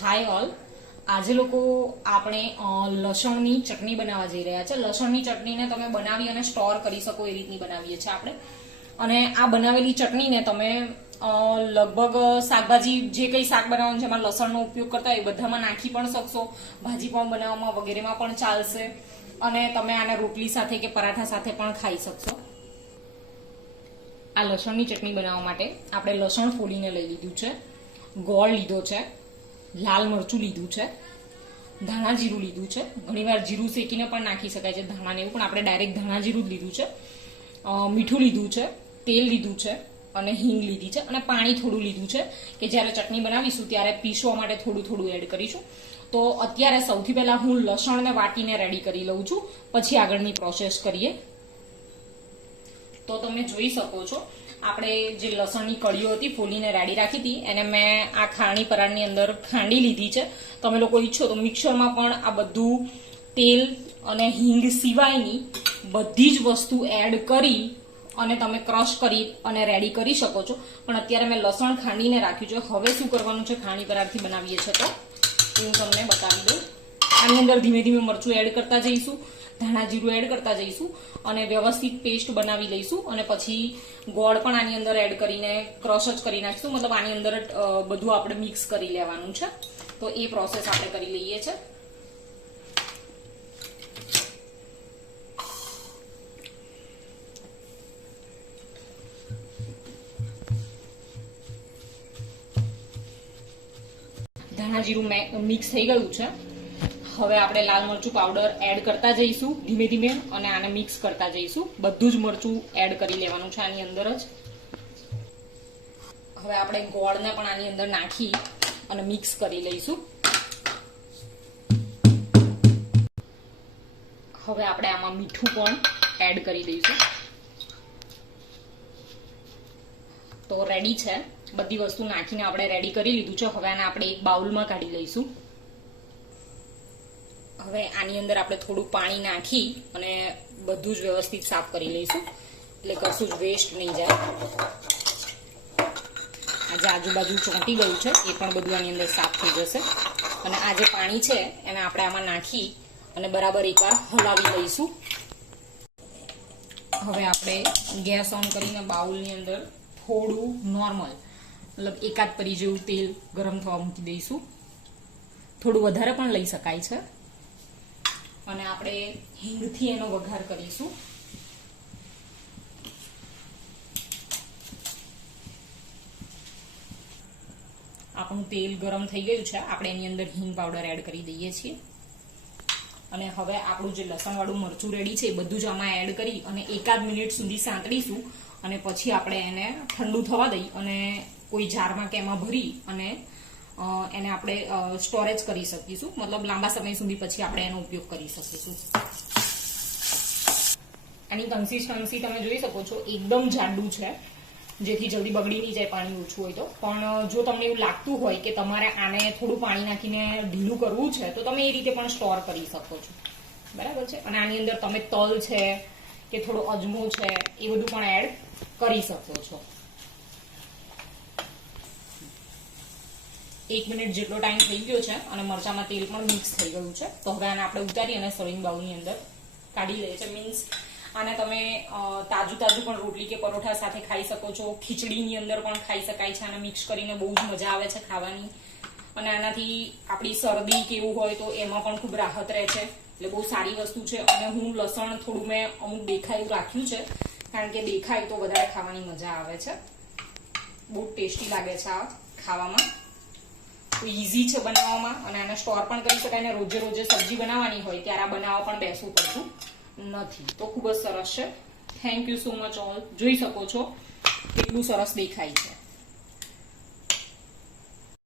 હાય all, આજે લોકો આપણે લસણની ચટણી બનાવવા જઈ રહ્યા છે. લસણની ચટણીને તમે બનાવી અને સ્ટોર કરી શકો એ રીતની બનાવીએ છીએ આપણે. અને આ બનાવેલી ચટણીને તમે લગભગ શાકભાજી જે કંઈ શાક બનાવવાનું છે એમાં લસણનો ઉપયોગ કરતા હોય એ બધામાં નાખી પણ શકશો, ભાજી પણ બનાવવામાં વગેરેમાં પણ ચાલશે. અને તમે આને રોટલી સાથે કે પરાઠા સાથે પણ ખાઈ શકશો. આ લસણની ચટણી બનાવવા માટે આપણે લસણ ફોલીને લઈ લીધું છે, ગોળ લીધો છે, લાલ મરચું લીધું છે, ધાણા જીરું લીધું છે. ઘણીવાર જીરું શેકીને પણ નાખી શકાય છે ધાણાને એવું, પણ આપણે ડાયરેક્ટ ધાણા જીરું જ લીધું છે. મીઠું લીધું છે, તેલ લીધું છે અને હિંગ લીધી છે અને પાણી થોડું લીધું છે કે જ્યારે ચટણી બનાવીશું ત્યારે પીસવા માટે થોડું થોડું એડ કરીશું. તો અત્યારે સૌથી પહેલા હું લસણને વાટીને રેડી કરી લઉં છું, પછી આગળની પ્રોસેસ કરીએ. તો તમે જોઈ શકો છો આપણે જે લસણની કળીઓ હતી ફોલીને રેડી રાખી હતી એને મેં આ ખાણી પરાળની અંદર ખાંડી લીધી છે. તમે લોકો ઈચ્છો તો મિક્સરમાં પણ આ બધું તેલ અને હિંગ સિવાયની બધી જ વસ્તુ એડ કરી અને તમે ક્રશ કરી અને રેડી કરી શકો છો. પણ અત્યારે મેં લસણ ખાંડીને રાખ્યું છે. હવે શું કરવાનું છે, ખાણી પરાળથી બનાવીએ છીએ તો હું તમને બતાવી દઉં. આની અંદર ધીમે ધીમે મરચું એડ કરતા જઈશું, ધાણા જીરું એડ કરતા જઈશું અને વ્યવસ્થિત પેસ્ટ બનાવી લઈશું. અને પછી ગોળ પણ આની અંદર એડ કરીને ક્રશ જ કરી નાખીશું, મતલબ આની અંદર બધું આપણે મિક્સ કરી લેવાનું છે. તો એ પ્રોસેસ આપણે કરી લઈએ છીએ. ધાણા જીરું મિક્સ થઈ ગયું છે. હવે આપણે લાલ મરચું પાવડર એડ કરતા જઈશું ધીમે ધીમે અને આને મિક્સ કરતા જઈશું. બધું જ મરચું એડ કરી લેવાનું છે આની અંદર જ. હવે આપણે ગોળને પણ આની અંદર નાખી અને મિક્સ કરી લઈશું. હવે આપણે આમાં મીઠું પણ એડ કરી દઈશું. તો રેડી છે, બધી વસ્તુ નાખીને આપણે રેડી કરી લીધું છે. હવે આને આપણે એક બાઉલમાં કાઢી લઈશું. હવે આની અંદર આપણે થોડું પાણી નાખી અને બધું જ વ્યવસ્થિત સાફ કરી લઈશું, એટલે કશું જ વેસ્ટ નહીં જાય. આજે આજુબાજુ ચોંટી ગયું છે એ પણ બધું આની અંદર સાફ થઈ જશે. અને આ જે પાણી છે એને આપણે આમાં નાખી અને બરાબર એકવાર હલાવી લઈશું. હવે આપણે ગેસ ઓન કરીને બાઉલની અંદર થોડું નોર્મલ મતલબ એકાદ પરી જેવું તેલ ગરમ થવા મૂકી દઈશું. થોડું વધારે પણ લઈ શકાય છે. અને આપણે હિંગથી એનો વઘાર કરીશું. આપણું તેલ ગરમ થઈ ગયું છે. આપણે એની અંદર હિંગ પાવડર એડ કરી દઈએ છીએ. અને હવે આપણું જે લસણવાળું મરચું રેડી છે એ બધું જ આમાં એડ કરી અને એકાદ મિનિટ સુધી સાંતળીશું. અને પછી આપણે એને ઠંડુ થવા દઈ અને કોઈ જારમાં કે એમાં ભરી અને એને આપણે સ્ટોરેજ કરી શકીશું, મતલબ લાંબા સમય સુધી પછી આપણે એનો ઉપયોગ કરી શકીશું. આની કન્સિસ્ટન્સી તમે જોઈ શકો છો, એકદમ જાડું છે જેથી જલ્દી બગડી નહીં જાય પાણી ઓછું હોય તો. પણ જો તમને એવું લાગતું હોય કે તમારે આને થોડું પાણી નાખીને ઢીલું કરવું છે તો તમે એ રીતે પણ સ્ટોર કરી શકો છો, બરાબર છે. અને આની અંદર તમે તલ છે કે થોડો અજમો છે એ બધું પણ એડ કરી શકો છો. 1 મિનિટ જેટલો ટાઈમ થઈ ગયો છે અને મરચામાં તેલ પણ મિક્સ થઈ ગયું છે. તો હવે આને આપણે ઉતારી અને સર્વિંગ બાઉલની અંદર કાઢી લઈએ છીએ. મીન્સ આને તમે તાજું પણ રોટલી કે પરોઠા સાથે ખાઈ શકો છો. ખીચડીની અંદર પણ ખાઈ શકાય છે. આને મિક્સ કરીને બહુ જ મજા આવે છે ખાવાની. અને આનાથી આપણી શરદી કે એવું હોય તો એમાં પણ ખૂબ રાહત રહે છે. એટલે બહુ સારી વસ્તુ છે. અને હું લસણ થોડું મેં અમુક દેખાયું રાખ્યું છે, કારણ કે દેખાય તો વધારે ખાવાની મજા આવે છે. બહુ ટેસ્ટી લાગે છે આ ખાવામાં. ઈઝી છે બનાવવામાં અને આને સ્ટોર પણ કરી શકાય. અને રોજે રોજે સબ્જી બનાવવાની હોય ત્યારે આ બનાવવા પણ બેસવું પડતું નથી. તો ખૂબ જ સરસ છે. Thank you so much all. જોઈ શકો છો કેટલું સરસ દેખાય છે.